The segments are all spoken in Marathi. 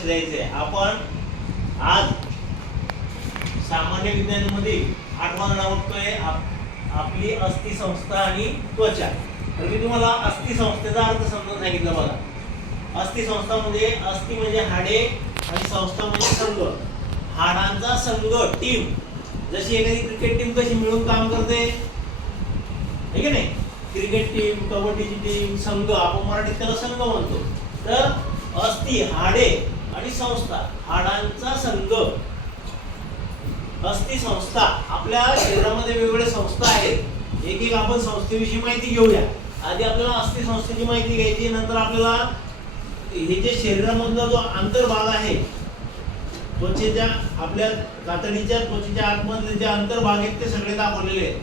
लक्ष द्यायचंय. आपण आज सामान्य विज्ञानामध्ये 8वा धडा बघतोय, आपली अस्थि संस्था आणि त्वचा. तर मी तुम्हाला अस्थि संस्थेचा अर्थ समजून सांगितलं बघा. अस्थि संस्था म्हणजे अस्थि म्हणजे हाडे आणि संस्था म्हणजे संघ, हाडांचा संघ, टीम. जशी एखादी क्रिकेट टीम कशी मिळून काम करते है की नाही, क्रिकेट टीम, कबड्डीची टीम, संघ, आपण मराठीत त्याला संघ म्हणतो. तर अस्थि हाडे आणि संस्था हाडांचा संघ, अस्थि संस्था. आपल्या शरीरामध्ये वेगवेगळ्या संस्था आहेत, एक एक आपण संस्थेविषयी माहिती घेऊया. आधी आपल्याला अस्थि संस्थेची माहिती घ्यायची, नंतर आपल्याला हे जे शरीरामधला जो अंतर्भाग आहे, त्वचेच्या आपल्या कातडीच्या त्वचेच्या आतमधले जे अंतर्भाग आहेत ते सगळे दाखवलेले आहेत.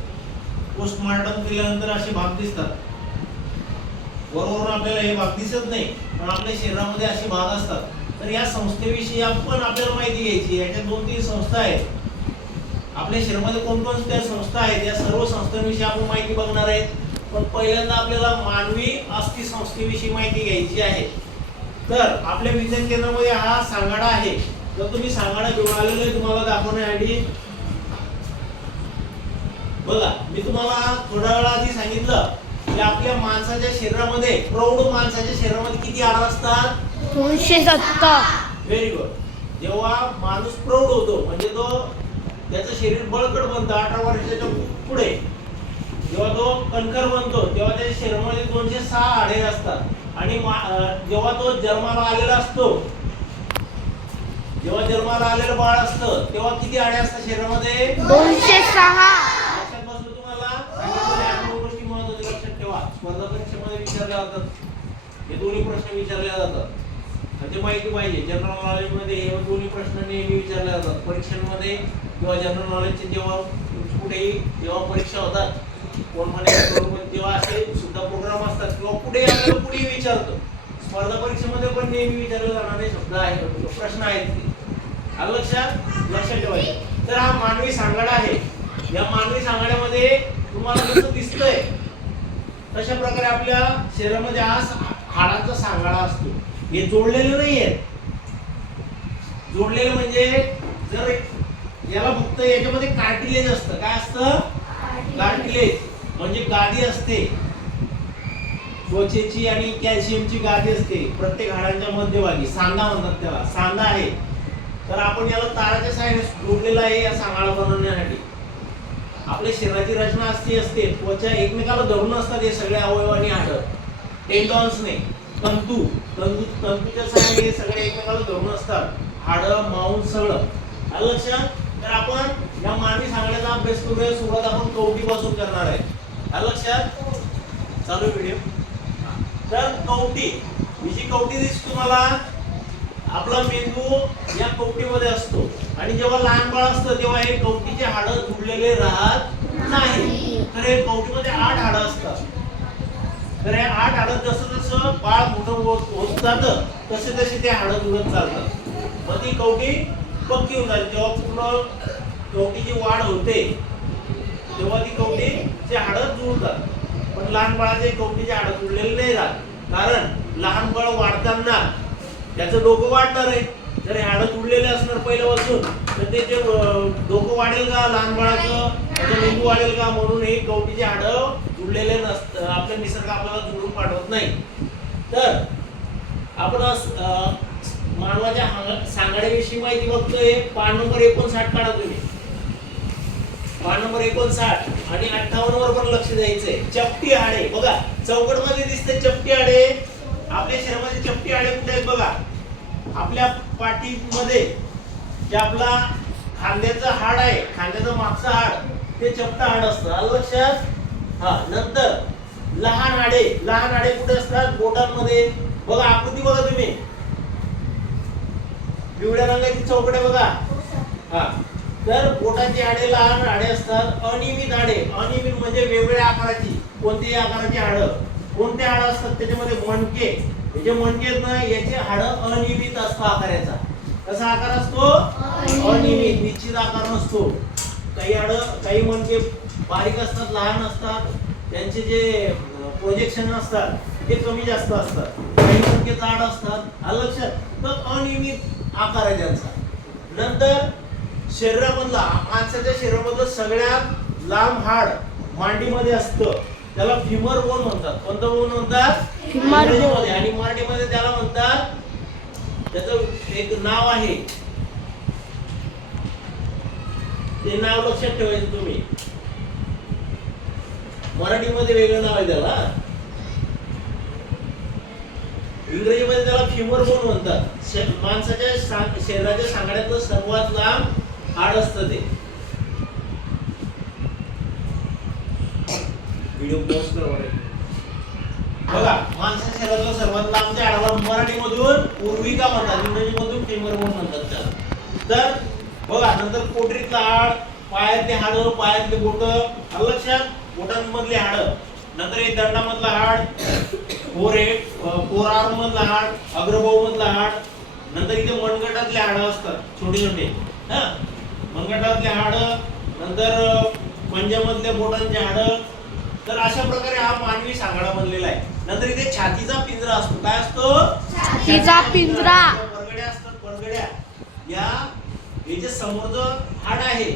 पोस्टमार्टम केल्यानंतर असे भाग दिसतात. वरवरून आपल्याला हे भाग दिसत नाही, पण आपल्या शरीरामध्ये असे भाग असतात. तर या संस्थेविषयी आपण आपल्याला माहिती घ्यायची. याच्या 2-3 संस्था आहेत. आपल्या शरीरामध्ये कोणकोणत्या संस्था आहेत या सर्व संस्थांविषयी आपण माहिती बघणार आहेत. पण पहिल्यांदा आपल्याला मानवी अस्थि संस्थेविषयी माहिती घ्यायची आहे. तर आपल्या विज्ञान केंद्रामध्ये हा सांगाडा आहे. तर तुम्ही सांगाडा घेऊन आलेले आहे तुम्हाला दाखवण्यासाठी. बघा, मी तुम्हाला थोड्या वेळा आधी सांगितलं की आपल्या माणसाच्या शरीरामध्ये, प्रौढ माणसाच्या शरीरामध्ये किती हाडं असतात? 270. Very good. जेव्हा माणूस प्रौढ होतो म्हणजे तो त्याचं शरीर बळकट बनतं 18 वर्षाच्या पुढे, जेव्हा तो कणखर बनतो तेव्हा त्याच्या शरीरामध्ये 206 हाडे असतात. आणि जेव्हा तो जन्माला आलेला असतो, जेव्हा जन्माला आलेलं बाळ असतं तेव्हा किती हाडे असतात शरीरामध्ये? 206. लक्षात बसलं तुम्हाला? सांगितलं गोष्टी महत्त्वाच्या लक्षात ठेवा. स्पर्धा परीक्षेमध्ये विचारल्या जातात, हे दोन्ही प्रश्न विचारले जातात. म्हणजे माहिती पाहिजे. जनरल नॉलेज मध्ये हे दोन्ही प्रश्न नेहमी विचारले जातात परीक्षांमध्ये किंवा जनरल नॉलेजचे जेव्हा कुठेही जेव्हा परीक्षा होतात, कोण म्हणे तेव्हा असे सुद्धा प्रोग्राम असतात किंवा कुठे आपल्याला कुठेही विचारतो. स्पर्धा परीक्षेमध्ये पण नेहमी विचारले जाणारे शब्द आहेत, प्रश्न आहेत ते. आलं लक्षात ठेवायचं. तर हा मानवी सांगाडा आहे. या मानवी सांगाड्यामध्ये तुम्हाला जसं दिसतंय तशा प्रकारे आपल्या शरीरामध्ये हा हाडांचा सांगाडा असतो. हे जोडलेले नाहीये. जोडलेले म्हणजे जर याला फक्त याच्यामध्ये कार्टिलेज असतं. काय असतं? कार्टिलेज म्हणजे गादी असते त्वचेची आणि कॅल्शियमची गादी असते प्रत्येक हाडांच्या मध्यभागी. सांधा म्हणतात त्याला, सांधा आहे. तर आपण याला ताराच्या साहाय्याने जोडलेला आहे या सांगाडा बनवण्यासाठी. आपल्या शरीराची रचना असते त्वचा एकमेकाला धरून असतात हे सगळे अवयव आणि हाडं. टेंडॉन्स नाही, तंतूच्या साहाय्याने हे सगळे एकमेकाला धरून असतात. हाडं, मांस सगळं. आलं लक्षात? तर आपण या मानवी सांगाड्याचा अभ्यास करूया. सुरुवात आपण कवटीपासून करणार आहे. आलं लक्षात? चालू व्हिडिओ. तर कवटी, ही जी कवटी दिसते तुम्हाला, आपला मेंदू या कवटीमध्ये असतो. आणि जेव्हा लहान बाळ असतं तेव्हा हे कवटीचे हाडं जुळलेले राहत नाही. तर हे कवटीमध्ये 8 हाडं असतात. तर हे 8 हाडं जसं जसं बाळ मोठं होत जातं तसे तसे ते हाडं जुळत चालतात. मग ती कवटी पक्की होऊन जाते. जेव्हा पूर्ण कवटीची वाढ होते तेव्हा ती कवटीचे हाडं जुळतात. पण लहान बाळाचे कवटीचे हाडं जुळलेले नाही राहत. कारण लहान बाळ वाढताना त्याचं डोकं वाढणार आहे. जर हे हाडं जुळलेले असणार पहिल्यापासून तर त्याचे डोकं वाढेल का लहान बाळाचं, त्याचा मेंदू वाढेल का? म्हणून हे कवटीचे हाडं जुळलेले नसतं. आपल्या निसर्ग आपल्याला जुळून पाठवत नाही. तर आपण मानवाच्या सांगाड्याविषयी माहिती बघतोय. पान नंबर 59 काढा तुम्ही. पान नंबर 59 आणि 58 वर पण लक्ष द्यायचंय. चपटी हाडे बघा, चौकट मध्ये दिसते चपटी हाडे. आपल्या शरीरामध्ये चपटी हाडे कुठे आहेत बघा? आपल्या पाठीमध्ये जे आपला खांद्याचं हाड आहे, खांद्याचं मागचं हाड, ते चपटा हाड असतं. आलं लक्षात? हा. नंतर लहान हाडे कुठे असतात? बोटांमध्ये. बघा आकृती बघा तुम्ही, पिवळ्या रंगाची चौकट आहे बघा. हा. तर बोटाची हाडे लहान हाडे असतात. अनियमित हाडे, अनियमित म्हणजे वेगवेगळ्या आकाराची, कोणत्याही आकाराची हाडं. कोणते हाडं असतात त्याच्यामध्ये? मणके. हे जे मणके आहेत ना, याचे हाडं अनियमित असतो आकाराचा. कसा आकार असतो? अनियमित, निश्चित आकार नसतो. काही मणके बारीक असतात, लहान असतात. त्यांचे जे प्रोजेक्शन असतात ते कमी जास्त असतात. काही मणके जाड असतात. आलं लक्षात? तर अनियमित आकार आहे त्यांचा. नंतर शरीरामधला माणसाच्या शरीरामधलं सगळ्यात लांब हाड मांडीमध्ये असतं, त्याला फिमर बोन म्हणतात. कोणतं बोन म्हणतात? Femur bone. आणि मराठीमध्ये त्याला म्हणतात, त्याचं एक नाव आहे, ते नाव लक्षात ठेवायचं तुम्ही. मराठीमध्ये वेगळं नाव आहे त्याला, इंग्रजीमध्ये त्याला फिमर बोन म्हणतात. माणसाच्या शरीराच्या सांगाड्यातलं सर्वात लांब हाड असतं ते. व्हिडिओ पॉज करा. बघा, माणसाच्या शरीरातलं सर्वात लांब जे हाडाला मराठीमधून पूर्विका म्हणतात, इंग्रजीमधून फिमर बोन म्हणतात त्याला. तर बघा, नंतर पोटरीतलं हाड, पायातले हाड, पायातले बोट, आलं लक्षात, बोटांमधले हाड. नंतर हे दंडामधलं हाड, फोरआर्म मधलं हाड, अग्रभाऊ मधलं हाड. नंतर इथे मनगटातले हाड असतात छोटे छोटे, हा, मनगटातले हाड. नंतर पंजामधल्या बोटांचे हाड. तर अशा प्रकारे हा मानवी सांगाडा बनलेला आहे. नंतर इथे छातीचा पिंजरा असतो. काय असतो? छातीचा पिंजरा. बरगड्या असतात, बरगड्या. या हे जे समोरचं हाड आहे,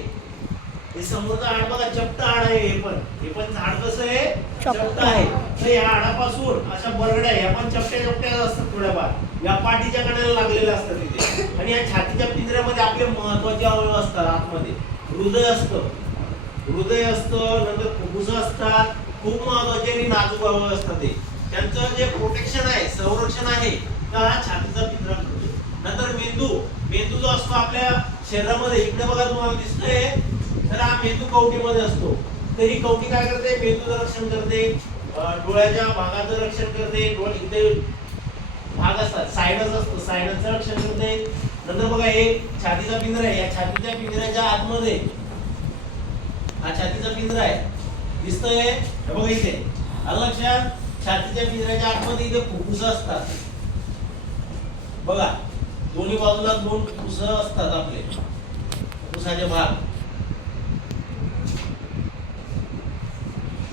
हे समोरचं हाड बघा, चपट हाड आहे. हे पण हाड कसं आहे? चपट आहे. तर या हाडापासून अशा बरगड्या, ह्या पण चपट्या चपट्या असतात थोड्याफार, या पाठीच्या कण्याला लागलेल्या असतात इथे. आणि या छातीच्या पिंजऱ्यामध्ये आपले महत्त्वाचे अवयव असतात. आतमध्ये हृदय असतं, नंतर फुफ्फुस असतात, खूप महत्त्वाचे आणि नाजूक अवयव असतात. ते त्यांचं जे प्रोटेक्शन आहे, संरक्षण आहे, तर हा छातीचा पिंजरा करतो. नंतर मेंदू जो असतो आपल्या शरीरामध्ये, इकडे बघा तुम्हाला दिसतंय, तर हा मेंदू कवटीमध्ये असतो. तर ही कवटी काय करते? मेंदूचं रक्षण करते, डोळ्याच्या भागाचं रक्षण करते. इथे भाग असतात, सायनस असतं, सायनसचं रक्षण करते. नंतर बघा, हे छातीचा पिंजरा आहे. या छातीच्या पिंजऱ्याच्या आतमध्ये हा छातीचा पिंजरा आहे, दिसतोय? हे बघा इथे, आलं लक्षात? छातीच्या पिंजऱ्याच्या आतमध्ये इथे फुफ्फुस असतात. बघा, दोन्ही बाजूला 2 फुफ्फुस असतात आपले, फुफ्फुसाचे भाग.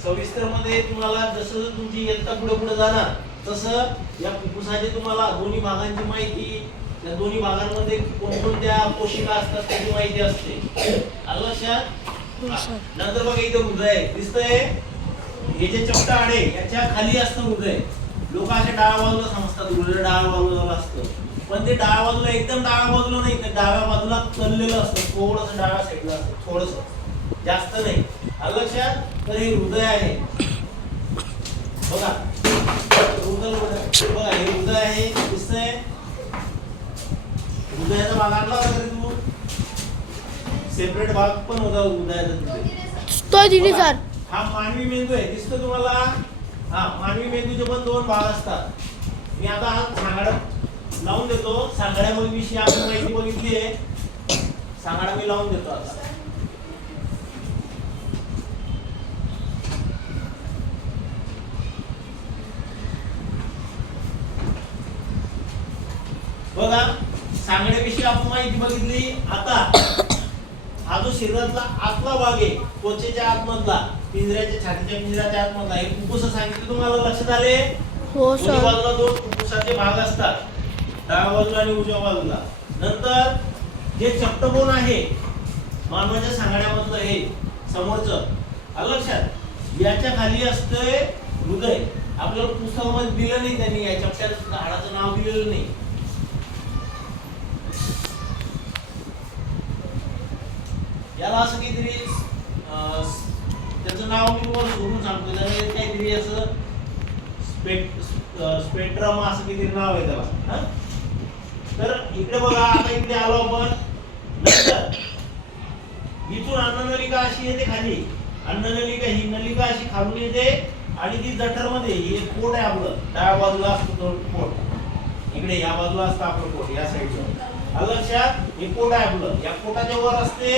सविस्तर मध्ये तुम्हाला जसं तुमची इयत्ता पुढे पुढे जाणार, तसं या फुफ्फुसाचे तुम्हाला दोन्ही भागांची माहिती, त्या दोन्ही भागांमध्ये कोणकोणत्या कोशिका असतात त्याची माहिती असते. आलं लक्षात? नंतर बघा, इथे हृदय दिसतंय. हे जे चपटा हाड आहे, याच्या खाली असतं हृदय. लोक असे डाव्या बाजूला समजतात, हृदय डाव्या बाजूला असतं, पण ते डाव्या बाजूला, एकदम डाव्या बाजूला नाही, तर डाव्या बाजूला कललेलं असतं, थोडंसं डाव्या साईडला असतं, थोडंसं, जास्त नाही. आलं लक्षात? तर हे हृदय आहे. बघा, बघा, हे हृदय आहे, दिसतंय? हृदयाचा भाग आणला होता तरी तू, सेपरेट भाग पण होता हृदयाचा. तो दिली सर. हा मानवी मेंदू आहे, दिसतो तुम्हाला? हा, मानवी मेंदूचे पण 2 भाग असतात. मी आता हा सांगाडा लावून देतो. सांगाड्याविषयी आपण माहिती बघितली आहे. सांगाडा मी लावून देतो आता. बघा, सांगाड्याविषयी आपण माहिती बघितली. आता हा जो शरीरातला आतला भाग आहे, त्वचेच्या आतमधला, पिंजऱ्याच्या, छातीच्या पिंजऱ्याच्या आतमधला, हे फुफ्फुस सांगितले तुम्हाला, लक्षात आले? हो दोन्ही सर. बाजूला 2 फुफ्फुसाचे भाग असतात, डाव्या बाजूला आणि उजव्या बाजूला. नंतर जे चपटबोन आहे मानवाच्या सांगाड्यामधलं, हे समोरचं, आलं लक्षात? याच्या खाली असतंय हृदय. आपल्याला पुस्तकामध्ये दिलं नाही त्यांनी, या चपट्याचं हाडाचं नाव दिलेलं नाही. याला असं काहीतरी, त्याचं नाव मी तुम्हाला शोधून सांगतो. त्याला काहीतरी असं स्पेक्ट्रम असं काहीतरी नाव आहे त्याला. तर इकडे बघा, आता इकडे आलो आपण. नंतर इथून अन्ननलिका अशी येते खाली. अन्ननलिका, ही नलिका अशी खालून येते आणि ती जठर मध्ये, हे पोट आहे आपलं, डाव्या बाजूला असतो पोट, इकडे या बाजूला असतं आपलं पोट, या साईडला. आलं लक्षात? हे पोट आहे आपलं. या पोटाच्या वर असते,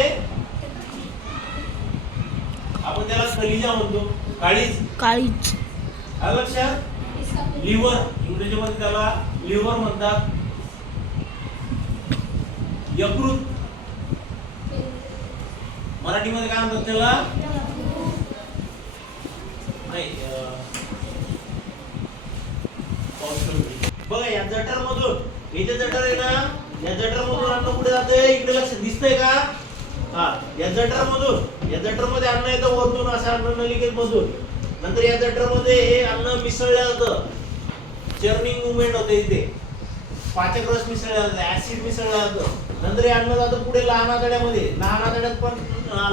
आपण त्याला कलिजा म्हणतो, काळीज. आलं लक्षात? लिव्हर, इंग्रजीमध्ये त्याला लिव्हर म्हणतात. यकृत, मराठीमध्ये काय म्हणतात त्याला? नाही, बघा, या जठर मधून हे जे जठर आहे ना, या जठर मधून अन्न कुठे जाते? इकडे लक्ष दिसतंय का? हा, या जठर मधून, या जठर मध्ये अन्न येतं वरतून असं अन्न नलिकेत मधून. नंतर या जठर मध्ये हे अन्न मिसळलं जातं, चर्निंग मुवमेंट होते इथे, पाचक रस मिसळला जातो, ऍसिड मिसळला जातं. नंतर हे अन्न जातं पुढे लहान आतड्यामध्ये. लहान आतड्यात पण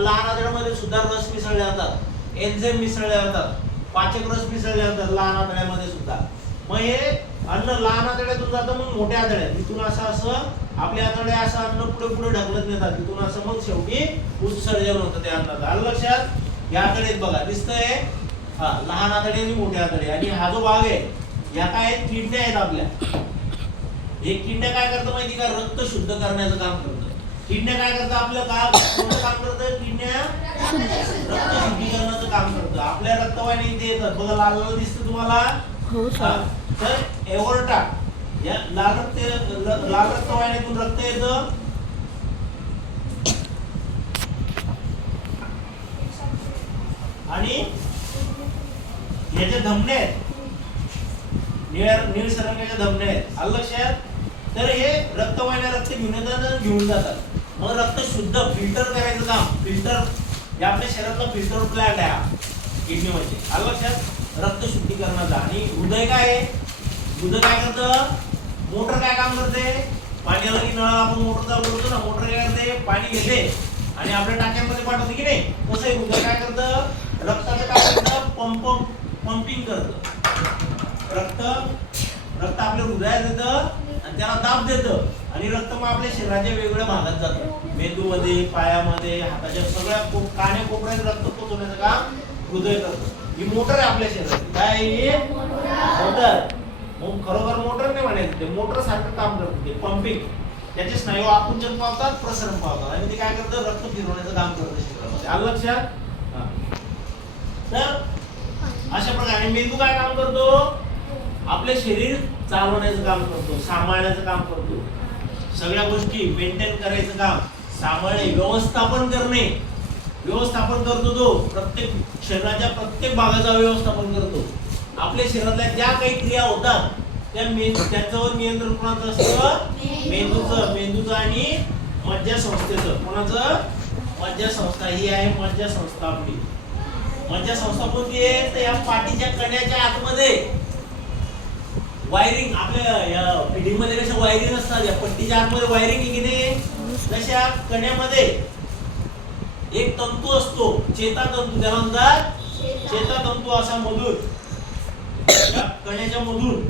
लहान आतड्यामध्ये सुद्धा रस मिसळले जातात, एन्झाईम मिसळले जातात, पाचक रस मिसळले जातात लहान आतड्यामध्ये सुद्धा. मग हे अन्न लहान आतड्यातून जातं मग मोठ्या आतड्यात. तिथून असं आपल्या आतड्या असं अन्न पुढे पुढे ढकलत नेतात. तिथून असं मग शेवटी उत्सर्जन होतं त्या अन्नाचं. आलं लक्षात? या आतड्यात बघा दिसतंय, हा लहान आतडे आणि मोठ्या आतडे. आणि हा जो भाग आहे या काय आहेत? किडन्या आहेत आपल्या. हे किडन्या काय करतं माहिती का? रक्त शुद्ध करण्याचं काम करतं. किडन्या काय करतं? आपलं कोणतं काम करतं? किडन्या रक्त शुद्धीकरणाचं काम करतं. आपल्या रक्तवाहिनी इथे येतात बघा, लाल लाल दिसतं तुम्हाला. हो सर. तर एओर्टा, या लाल रक्तवाहिनीतून रक्त येतं. आणि याचे धमने आहेत, निळसर रंगाच्या धमने आहेत. आलं लक्षात? तर हे रक्तवाहिन्या रक्त घेऊन जातात. मग रक्त शुद्ध फिल्टर करायचं काम, फिल्टर या आपल्या शरीरातला फिल्टर प्लांट आहे किडनी मध्ये. आलं लक्षात? रक्त शुद्धीकरणाचा. आणि हृदय काय आहे? हृदय काय करतं? मोटर काय काम करते? पाणी आलं की नळाला आपण मोटर चालू करतो ना, मोटर काय करते? पाणी घेते आणि आपल्या टाक्यांमध्ये पाठवते की नाही? तसं हृदय काय करतं? रक्ताचं काय करतं? पंपिंग करतं. रक्त आपल्या हृदयात येतं आणि त्याला दाब देतं आणि रक्त मग आपल्या शरीराच्या वेगवेगळ्या भागात जातं. मेंदूमध्ये, पायामध्ये, हाताच्या सगळ्या कानेकोपऱ्यात रक्त पोहोचवण्याचं काम हृदय करतं. ही मोटर आहे आपल्या शरीराची. काय आहे? मोटर. मग खरोखर मोटर नाही म्हणायचं, ते मोटर सारखं काम करतं, ते पंपिंग. त्याचे स्नायू आकुंचन पावतात, प्रसरण पावतात आणि ते काय करतं? रक्त फिरवण्याचं काम करतं शरीरामध्ये. आलं लक्षात? तर अशा प्रकारे मेंदू काय काम करतो? आपले शरीर चालवण्याचं काम करतो, सांभाळण्याचं काम करतो, सगळ्या गोष्टी मेंटेन करायचं काम, सांभाळणे, व्यवस्थापन करणे, व्यवस्थापन करतो. तो प्रत्येक शरीराच्या प्रत्येक भागाचं व्यवस्थापन करतो. आपल्या शरीरातल्या ज्या काही क्रिया होतात त्याच्यावर नियंत्रण कोणाचं असतं? मेंदूचं आणि मज्जा संस्थेचं. कोणाचं? मज्जा संस्था. ही आहे मज्जा संस्था आपली. मज्जा संस्था कोणती आहे? तर या पाठीच्या कण्याच्या आतमध्ये वायरिंग, आपल्या फिडिंग मध्ये कशा वायरिंग असतात, या पट्टीच्या आतमध्ये वायरिंग आहे की नाही? तशा कण्यामध्ये एक तंतू असतो, चेतातंतू. त्याला म्हणतात चेतातंतू. असा मधून या कण्याच्या मधून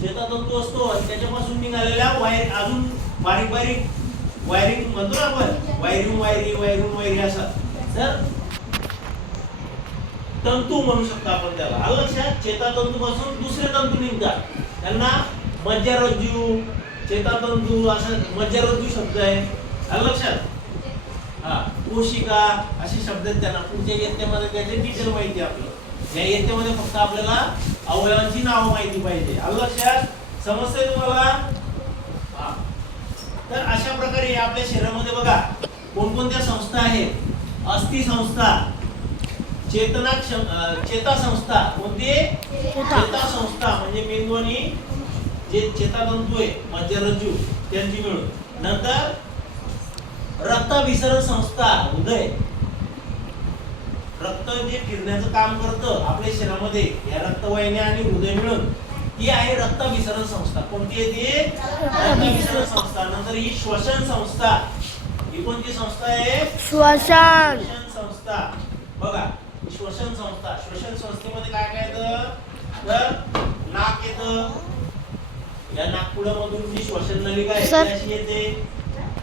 चेतातंतू असतो आणि त्याच्यापासून निघालेल्या वायर, अजून बारीक बारीक वायरिंग म्हणतो ना आपण, वायरिंग असं. तर तंतू म्हणू शकतो आपण त्याला. आलं लक्षात? चेतातंतू पासून दुसरे तंतू निघतात, त्यांना मज्जारज्जू, चेतातंतू असं मज्जारज्जू शब्द आहे. आलं लक्षात? हा, कोशिका असे शब्द आहेत त्यांना. पुढच्या इयत्तेमध्ये त्याचे डिटेल माहिती आपलं. या इयत्तेमध्ये फक्त आपल्याला अवयवांची नावं माहिती पाहिजे. आलं लक्षात? समजतंय तुम्हाला? हा. तर अशा प्रकारे आपल्या शरीरामध्ये बघा कोणकोणत्या संस्था आहेत. अस्थि संस्था, चेता संस्था. कोणती? चेता संस्था म्हणजे मेंदू आणि जे चेतातंतू आहे मज्जारज्जू त्यांची मिळून. नंतर रक्ताभिसरण संस्था, हृदय. रक्त जे फिरण्याचं काम करतं आपल्या शरीरामध्ये, या रक्तवाहिन्या आणि हृदय मिळून ती आहे रक्ताभिसरण संस्था. कोणती आहे ती? रक्ताभिसरण संस्था. नंतर ही श्वसन संस्था. ही कोणती संस्था आहे? श्वसन संस्था. बघा श्वसन संस्था. श्वसन संस्थेमध्ये काय काय येतं? तर नाक येतं, या नाकपुड्यामधून जी श्वसन नलिका आहे ती अशी येते.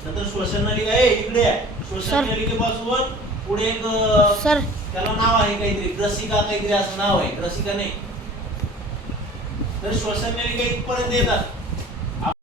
नंतर श्वसन नलिका आहे इकडे आहे. श्वसन नलिकेपासून पुढे एक त्याला नाव आहे काहीतरी, ग्रसिका काहीतरी असं नाव आहे, ग्रसिका नाही. तर श्वसन नलिका इथपर्यंत येतात.